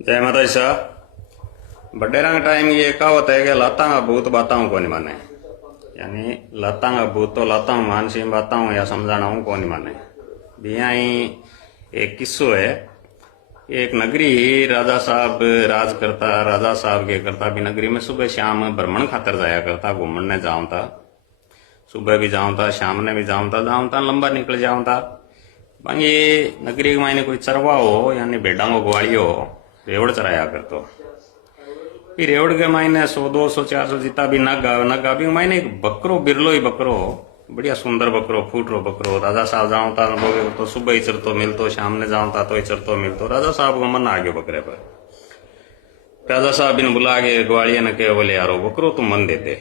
जय माता दी साहब। बडेरा का टाइम ये कहावत है कि लाता का भूत बाताओं को नहीं माने, यानी लाता का भूत तो लाता हूँ मानसी बाताओं या समझाना हूँ को नहीं माने। बिया ही एक किस्सो है। एक नगरी ही राजा साहब राज करता, राजा साहब के करता भी नगरी में सुबह शाम भ्रमण खातर जाया करता, घूमने जाऊं था। सुबह भी जाऊं था, शाम ने भी जाऊं था, लंबा निकल जाऊं था। बाकी नगरी के मायने कोई चरवा हो, यानी भेड़ा को ग्वाली हो, रेवड़ चराया करतो। फिर रेवड़ के मायने 100 200 400 जितना भी नग भी मायने एक बकरो, बिरलो ही बकरो, बढ़िया सुंदर बकरो, फूटरो बकरो। राजा साहब जाऊं था तो सुबह ही चरतो मिलतो, शाम ने जाऊं था तो ही चरतो मिलतो। राजा साहब को मन आ गयो बकरे पर। राजा साहब इन बुला के ग्वालिया ने कहे, बोले यारो बकरो तुम मन देते।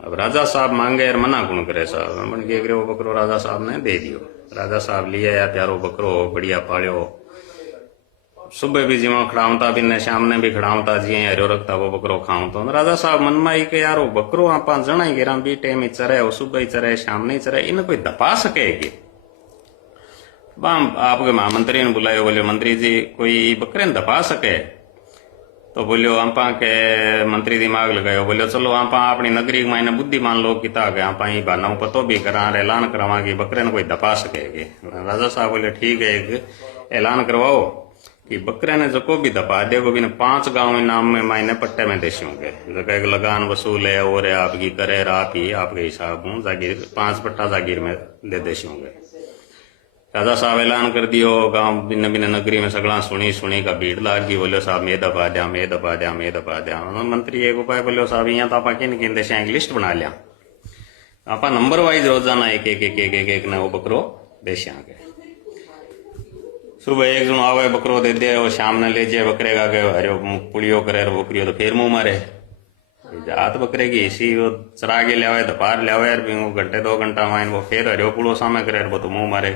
अब राजा साहब मांगे यार मना कौन करे साहब, मन के वो बकरो राजा साहब ने दे दियो। राजा साहब लिया या प्यारो बकरो, बढ़िया पालियो। सुबह भी जिमा खड़ावता भी ने, शाम ने भी खड़ावता, जी हरियो रखता वो बकरो खाऊं तो। राजा साहब मन में ही के यारो बकरो आप जना ही गिरा बी टाइम ही चरे, वो सुबह ही चरे, शाम नहीं चरे, इन कोई दपा सकेगी। आपके महामंत्री ने बुलायो, बोले मंत्री जी कोई बकरे ने दपा सके? तो बोलियो आपा के मंत्री दिमाग लगायो, बोलियो चलो आपा अपनी नगरी मायने बुद्धिमान लोग किता गए, आपा ही बाना पतो भी करा, ऐलान करवा कि बकरे ने कोई दपा सकेगी। राजा साहब बोले ठीक है, एक ऐलान करवाओ कि बकरे ने जो को भी दपा देगो भी 5 गांव में नाम में मायने पट्टे में देशोंगे, जगह एक लगान वसूल है और आपकी करे आप ही आपके हिसाब हूँ जागीर 5 पट्टा जागीर में दे देशोंगे। राजा साहब ऐलान कर दियो, गांव बिन्न बिन्न नगरी में सगला सुनी का भीड़ लाग गई। बोलो साहब मैं दबा दिया। मंत्री एक उपाय बोलो साहब यहाँ तो आप किन किन देश की लिस्ट बना लिया, आप नंबर वाइज रोजाना एक न वो बकरो देश के। सुबह एक जन आवे बकरो दे दे, और शाम ने ले जाए बकरे का के हरियो पुड़ियो करे, बकरियो तो फिर मुंह मारे। जात बकरे की इसी वो चरा के लिया दपार लिया, घंटे 2 घंटा माइन वो फिर हरियो पुड़ो सामे करे, वो तो मुंह मारे।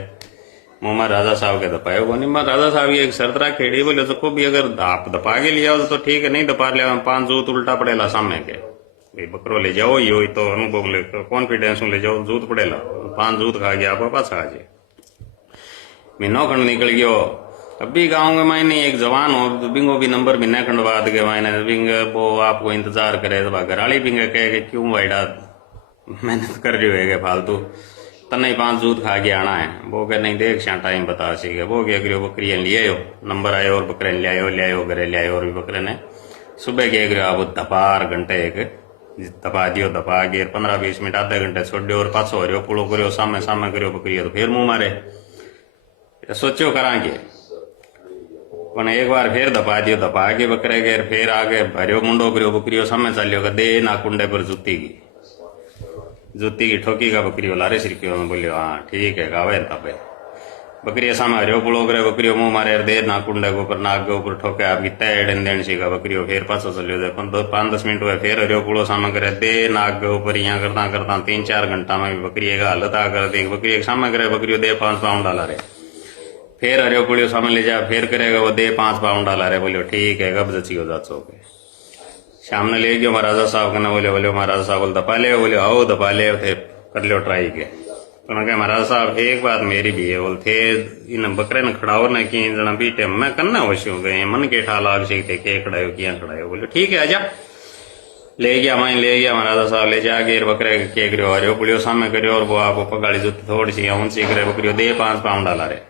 मुंह में राजा साहब के दपायो को नहीं। राजा साहब की एक शर्त खेड़ी, बोले तो भी अगर आप दपा के लिया तो ठीक है, नहीं दपा लिया 5 जूत उल्टा पड़ेला सामने के। बकरो ले जाओ यो तो अनुभव ले कॉन्फिडेंस ले जाओ, जूत पड़ेला 5 जूत खा गया आप पास आज महीनों खंड निकल गयो। अभी गाँव के मायने एक जवान हो, बिंगो भी नंबर महीना खंड बाद के मायने बिंग वो आपको इंतजार करे, तो घराली बिंग कहे क्यों भाईडा मेहनत कर रही है फालतू, तने 5 जूत खा के आना है। वो कह नहीं देख श्या टाइम बता सीखे। वो क्या करियो बकरियां ले आयो, नंबर आयो और बकरे ले आयो घरे ले आयो, और भी बकरे ने सुबह क्या करियो आप दपार घंटे एक दपा दियो, दपा के 15-20 मिनट आधे घंटे छोड़ दियो, और पाछो हरियो पुड़ो करियो, सामे सामे करियो बकरियो तो फिर मुंह मारे। सोचो करा के पण एक बार फिर दपा दियो, दपा के बकरे के फिर आगे भरियो मुंडो करियो बकरियो सामे चलियो, दे ना कुंडे पर जूती की ठोकी का बकरियो लारे सिरकियो में। बोलियो हाँ ठीक है गावे तबे बकरिया सामे हरियो पुड़ो करे, बकरियो मुंह मारे, देर ना कुंडे के ऊपर नाक के ऊपर ठोके, आपकी तय देन सीखा बकरियो फिर पाछो चलियो जाए। 5-10 मिनट हुए फिर हरियो पुड़ो सामे करे, दे नाक के ऊपर, यहाँ करता 3-4 घंटा में बकरिया का हालत आ कर दी। बकरिया के सामे करे, बकरियो दे 5 पाउंड डाला रे, फिर हरियो पुड़ियो सामने ले जा, फिर करेगा वो दे 5 पाउंड डाला रे। बोलियो ठीक है कब जची हो जाचो के। शाम ने ले गयो महाराजा साहब का ना, बोले महाराजा साहब बोल दपा ले, बोले आओ दपा ले थे कर लियो ट्राई के। तो मैं महाराजा साहब एक बात मेरी भी है, बोल थे इन बकरे ने खड़ाओ न की जना बीटे मैं करना होशियों गए मन के ठा लाग सीखते के खड़ायो किया खड़ायो। बोले ठीक है आजा। ले गया मैं, ले गया महाराजा साहब, ले जाके बकरे के करियो हरियो पुड़ियो सामने करियो, और वो आपको पगाड़ी जूती थोड़ी सी ऊंची करे, बकरियो दे 5 पाउंड डाला रे।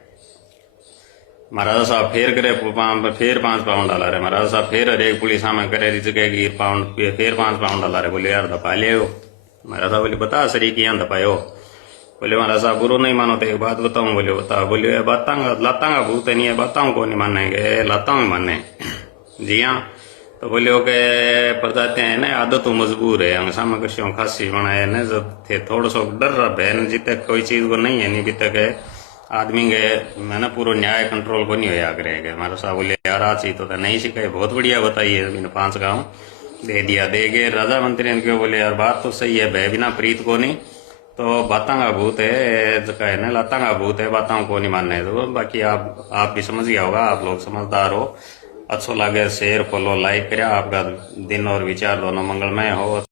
महाराजा साहब फिर करे फिर 5 पाउंड डाला रहे। महाराजा साहब फिर हरेक पुलिस सामे करे जगह की पाउंड फिर 5 पाउंड डाला रहे। बोले यार दपा ले हो। महाराजा साहब बोले बता सरी की यहाँ दपायो। बोले महाराज साहब गुरु नहीं मानो तो एक बात बताऊं। बोले बता। बोले लाता का भूत नहीं है, बाताओं को नहीं मानेंगे, लाता माने जी हाँ। तो बोले ओके प्रजाते हैं ना आदत मजबूर है, अंग सामा कश्यों खासी बनाए न जब थे थोड़ा सा डर रहा है जितने कोई चीज को नहीं है नहीं बीते के आदमी गए मैंने पूरा न्याय कंट्रोल को नहीं होया करेगा। हमारा साहब बोले यार आ चीज तो नहीं सिखाई, बहुत बढ़िया बताइए। मैंने 5 गाँव दे दिया, दे गए। राजा मंत्री ने क्यों बोले यार बात तो सही है, भय बिना प्रीत को नहीं, तो बातां का भूत है जगह है ना, लाता का भूत है, बाताओं को नहीं मानना है। तो बाकी आप भी समझ गया होगा, आप लोग समझदार हो। अच्छो लगे शेयर फॉलो लाइक करें, आपका दिन और विचार दोनों मंगलमय हो।